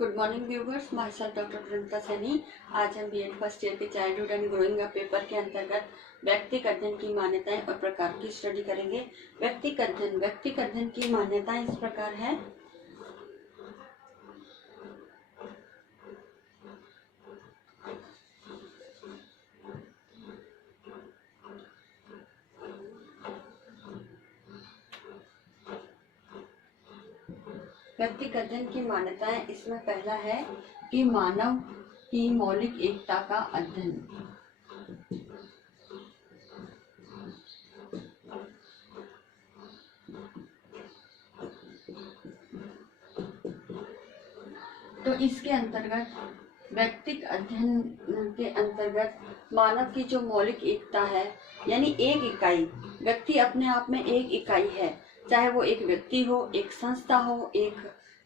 Good morning viewers, my self doctor Priyanka Saini. आज हम BEd first year के childhood and growing up paper के अंतर्गत व्यक्तिगत अध्ययन की मान्यताएं और प्रकार की स्टडी करेंगे। व्यक्तिगत अध्ययन की मान्यताएं इस प्रकार है। व्यक्तिगत अध्ययन की मान्यताएं इसमें पहला है कि मानव की मौलिक एकता का अध्ययन। तो इसके अंतर्गत व्यक्तिगत अध्ययन के अंतर्गत मानव की जो मौलिक एकता है, यानी एक इकाई, व्यक्ति अपने आप में एक इकाई है, चाहे वो एक व्यक्ति हो, एक संस्था हो, एक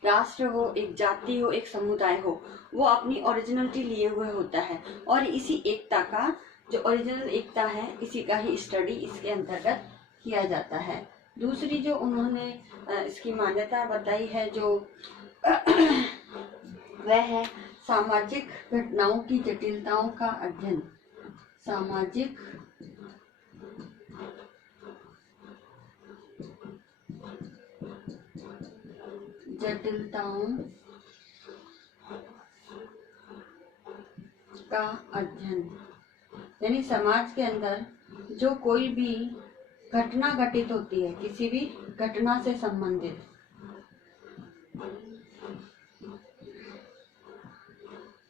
राष्ट्र हो, एक जाति हो, एक समुदाय हो, वो अपनी ओरिजिनलिटी लिए हुए होता है। और इसी एकता का जो ओरिजिनल एकता है, इसी का ही स्टडी इसके अंतर्गत किया जाता है। दूसरी जो उन्होंने इसकी मान्यता बताई है जो वह है सामाजिक घटनाओं की जटिलताओं का अध्ययन। सामाजिक जटिलताओं का अध्ययन, यानी समाज के अंदर जो कोई भी घटना घटित होती है, किसी भी घटना से संबंधित,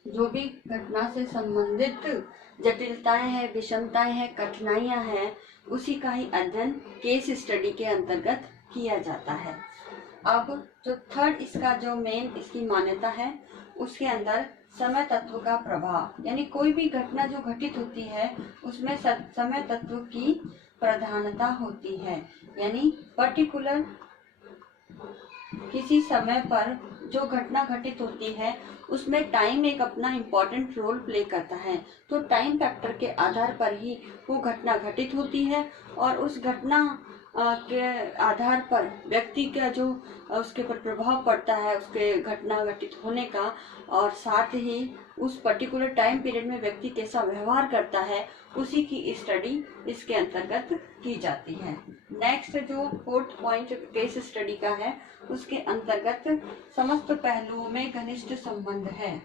जो भी घटना से संबंधित जटिलताएं हैं, विषमताएं हैं, कठिनाइयां हैं, उसी का ही अध्ययन केस स्टडी के अंतर्गत किया जाता है। अब जो थर्ड इसका जो मेन इसकी मान्यता है, उसके अंदर समय तत्व का प्रभाव, यानी कोई भी घटना जो घटित होती है उसमें समय तत्व की प्रधानता होती है। यानी पर्टिकुलर किसी समय पर जो घटना घटित होती है उसमें टाइम एक अपना इम्पोर्टेंट रोल प्ले करता है। तो टाइम फैक्टर के आधार पर ही वो घटना घटित होती है और उस घटना के आधार पर व्यक्ति का जो उसके ऊपर प्रभाव पड़ता है, उसके घटना घटित होने का, और साथ ही उस पर्टिकुलर टाइम पीरियड में व्यक्ति कैसा व्यवहार करता है, उसी की स्टडी इसके अंतर्गत की जाती है। नेक्स्ट जो फोर्थ पॉइंट केस स्टडी का है, उसके अंतर्गत समस्त पहलुओं में घनिष्ठ संबंध है।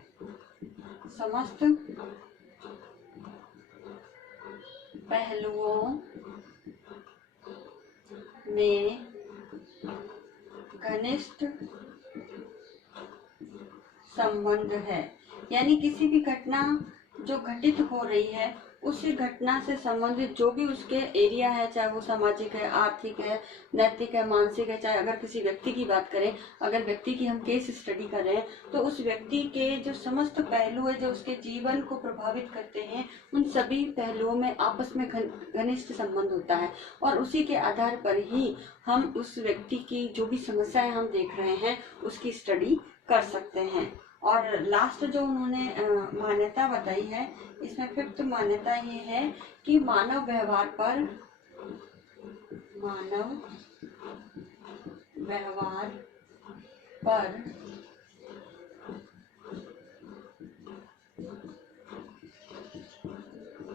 समस्त पहलुओं में घनिष्ठ संबंध है, यानी किसी भी घटना जो घटित हो रही है, उसी घटना से संबंधित जो भी उसके एरिया है, चाहे वो सामाजिक है, आर्थिक है, नैतिक है, मानसिक है, चाहे अगर किसी व्यक्ति की बात करें, अगर व्यक्ति की हम केस स्टडी कर रहे हैं, तो उस व्यक्ति के जो समस्त पहलू है जो उसके जीवन को प्रभावित करते हैं, उन सभी पहलुओं में आपस में घनिष्ठ संबंध होता है और उसी के आधार पर ही हम उस व्यक्ति की जो भी समस्याएं हम देख रहे हैं उसकी स्टडी कर सकते हैं। और लास्ट जो उन्होंने मान्यता बताई है, इसमें फिफ्थ मान्यता ये है कि मानव व्यवहार पर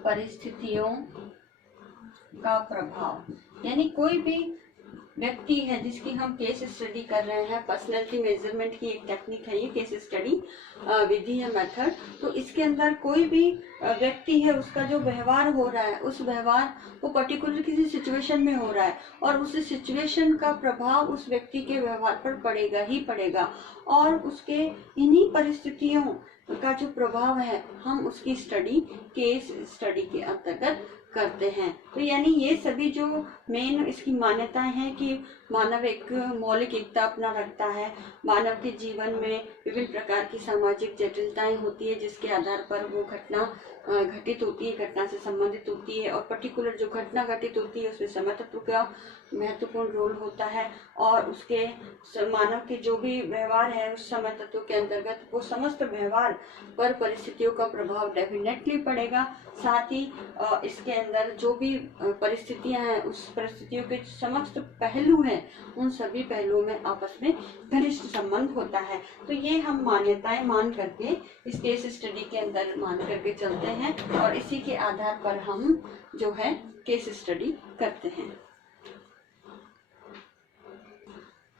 परिस्थितियों का प्रभाव, यानी कोई भी व्यक्ति है जिसकी हम केस स्टडी कर रहे हैं, पर्सनैलिटी मेजरमेंट की एक टेक्निक है ये केस स्टडी विधि है, मेथड। तो इसके अंदर कोई भी व्यक्ति है, उसका जो व्यवहार हो रहा है, उस व्यवहार वो पर्टिकुलर किसी सिचुएशन में हो रहा है और उस सिचुएशन का प्रभाव उस व्यक्ति के व्यवहार पर पड़ेगा ही पड़ेगा, और उसके इन्हीं परिस्थितियों का जो प्रभाव है हम उसकी स्टडी केस स्टडी के अंतर्गत करते हैं। तो यानी ये सभी जो मेन इसकी मान्यताएं हैं कि मानव एक मौलिक एकता अपना रखता है, मानव के जीवन में विभिन्न प्रकार की सामाजिक जटिलताएं होती है जिसके आधार पर वो घटना घटित होती है, घटना से संबंधित होती है, और पर्टिकुलर जो घटना घटित होती है उसमें समय तत्व का महत्वपूर्ण रोल होता है, और उसके मानव के जो भी व्यवहार है उस समय तत्व के अंतर्गत वो समस्त व्यवहार पर परिस्थितियों का प्रभाव डेफिनेटली पड़ेगा। साथ ही इसके अंदर जो भी परिस्थितियां हैं, उस परिस्थितियों के समस्त पहलू हैं, उन सभी पहलुओं में आपस में घनिष्ठ संबंध होता है। तो ये हम मान्यताएं मान करके इस केस स्टडी के अंदर मान करके चलते हैं और इसी के आधार पर हम जो है केस स्टडी करते हैं।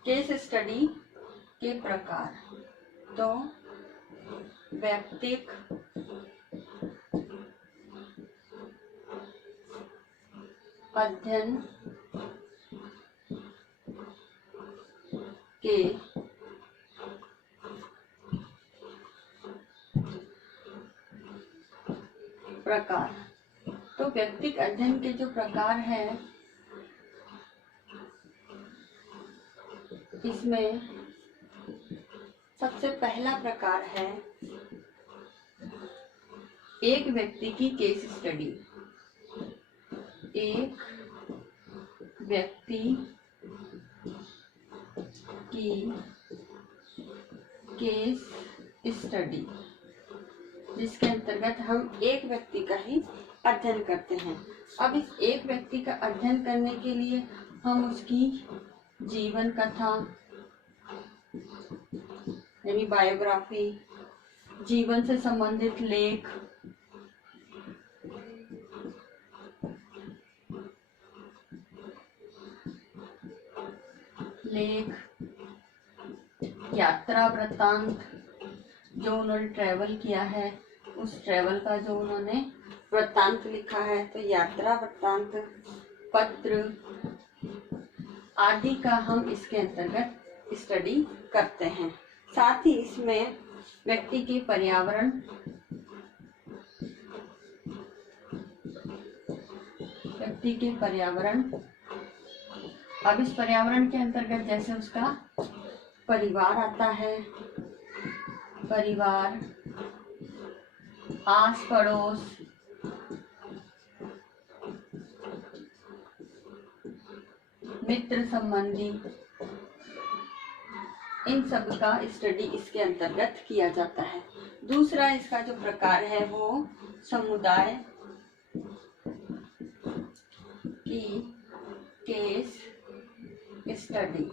केस स्टडी के प्रकार, तो व्यक्तिक अध्ययन के प्रकार, तो व्यक्तिक अध्ययन के जो प्रकार हैं, इसमें सबसे पहला प्रकार है एक व्यक्ति की केस स्टडी। एक व्यक्ति की केस स्टडी, जिसके अंतर्गत हम एक व्यक्ति का ही अध्ययन करते हैं। अब इस एक व्यक्ति का अध्ययन करने के लिए हम उसकी जीवन कथा यानी बायोग्राफी, जीवन से संबंधित लेख, यात्रा वृत्तांत, जो उन्होंने ट्रैवल किया है उस ट्रैवल का जो उन्होंने वृत्तांत लिखा है, तो यात्रा वृत्तांत, पत्र आदि का हम इसके अंतर्गत स्टडी करते हैं। साथ ही इसमें व्यक्ति के पर्यावरण, अब इस पर्यावरण के अंतर्गत जैसे उसका परिवार आता है, परिवार, आस पड़ोस, मित्र संबंधी, इन सब का स्टडी इसके अंतर्गत किया जाता है। दूसरा इसका जो प्रकार है वो समुदाय की केस स्टडी।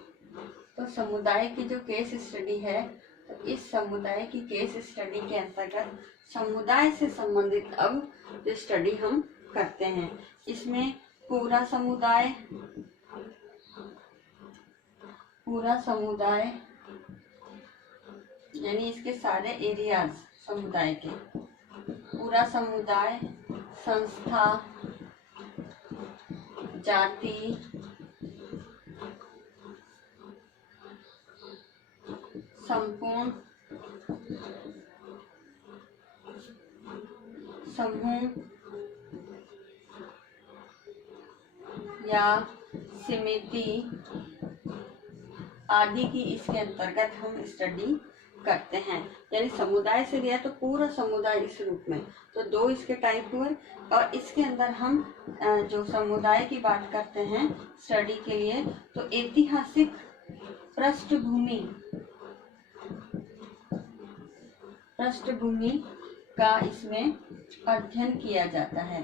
तो समुदाय की जो केस स्टडी है, तो इस समुदाय की केस स्टडी के अंतर्गत समुदाय से संबंधित अब जो स्टडी हम करते हैं, इसमें पूरा समुदाय यानी इसके सारे एरियाज समुदाय के, पूरा समुदाय, संस्था, जाति, संपूर्ण समूह या समिति आदि की इसके अंतर्गत हम स्टडी करते हैं। यानी समुदाय से लिया तो पूरा समुदाय इस रूप में, तो दो इसके टाइप हुए। और इसके अंदर हम जो समुदाय की बात करते हैं स्टडी के लिए, तो ऐतिहासिक पृष्ठभूमि का इसमें अध्ययन किया जाता है।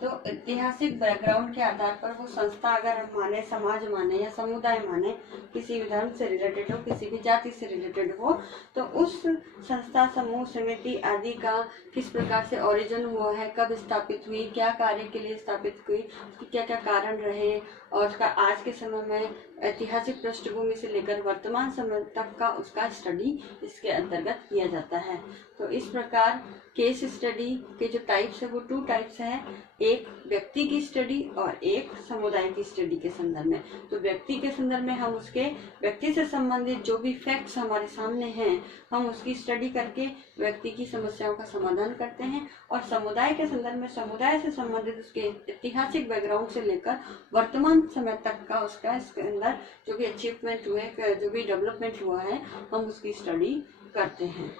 तो ऐतिहासिक बैकग्राउंड के आधार पर वो संस्था अगर हम माने, समाज माने या समुदाय माने, किसी भी धर्म से रिलेटेड हो, किसी भी जाति से रिलेटेड हो, तो उस संस्था, समूह, समिति आदि का किस प्रकार से ओरिजिन हुआ है, कब स्थापित हुई, क्या कार्य के लिए स्थापित हुई, क्या क्या कारण रहे, और उसका आज के समय में ऐतिहासिक पृष्ठभूमि से लेकर वर्तमान समय तक का उसका स्टडी इसके अंतर्गत किया जाता है। तो इस प्रकार केस स्टडी के जो टाइप्स है वो 2 टाइप्स है, एक व्यक्ति की स्टडी और एक समुदाय की स्टडी के संदर्भ में। तो व्यक्ति के संदर्भ में हम उसके व्यक्ति से संबंधित जो भी फैक्ट्स हमारे सामने हैं, हम उसकी स्टडी करके व्यक्ति की समस्याओं का समाधान करते हैं। और समुदाय के संदर्भ में समुदाय से संबंधित उसके ऐतिहासिक बैकग्राउंड से लेकर वर्तमान समय तक का उसका इसके अंदर जो भी अचीवमेंट हुए, जो भी डेवलपमेंट हुआ है, हम उसकी स्टडी करते हैं।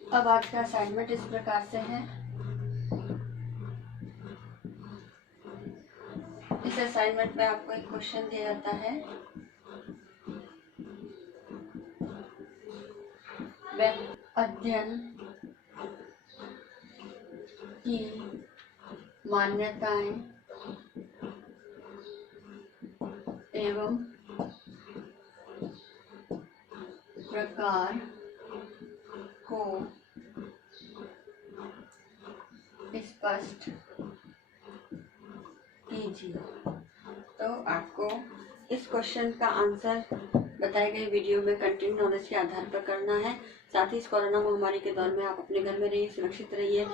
अब आज का असाइनमेंट इस प्रकार से है। इस असाइनमेंट में आपको एक क्वेश्चन दिया जाता है, अध्ययन की मान्यताएं एवं प्रकार को स्पष्ट कीजिए। तो आपको इस क्वेश्चन का आंसर बताए गए वीडियो में कंटेंट नॉलेज के आधार पर करना है। साथ ही इस कोरोना महामारी के दौर में आप अपने घर में रहिए, सुरक्षित रहिए,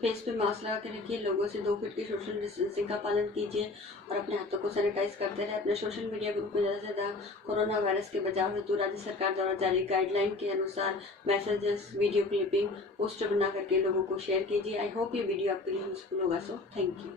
फेस पे मास्क लगा के रखिए, लोगों से 2 फीट की सोशल डिस्टेंसिंग का पालन कीजिए और अपने हाथों को सैनिटाइज करते रहे। अपने सोशल मीडिया ग्रुप में ज़्यादा से ज़्यादा कोरोना वायरस के बचाव हेतु राज्य सरकार द्वारा जारी गाइडलाइन के अनुसार मैसेजेस, वीडियो क्लिपिंग, पोस्टर बना करके लोगों को शेयर कीजिए। आई होप ये वीडियो आपके लिए यूजफुल होगा। So thank you.